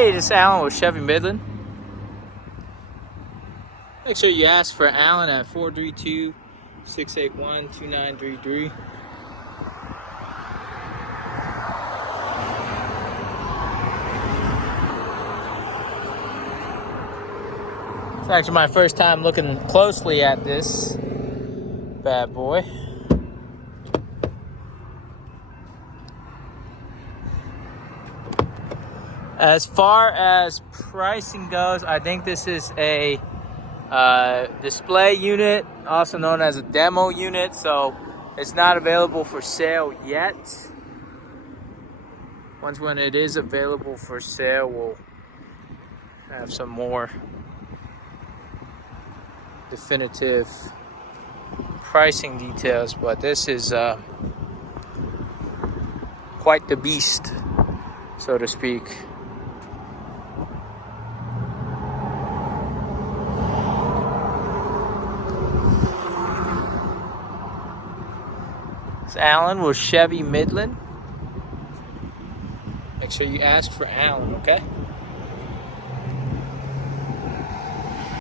Hey, this is Alan with Chevy Midland. Make sure you ask for Alan at 432-681-2933. It's actually my first time looking closely at this bad boy. As far as pricing goes, I think this is a display unit, also known as a demo unit, so it's not available for sale yet. When it is available for sale, we'll have some more definitive pricing details, but this is quite the beast, so to speak. It's Alan with Chevy Midland. Make sure you ask for Alan, okay?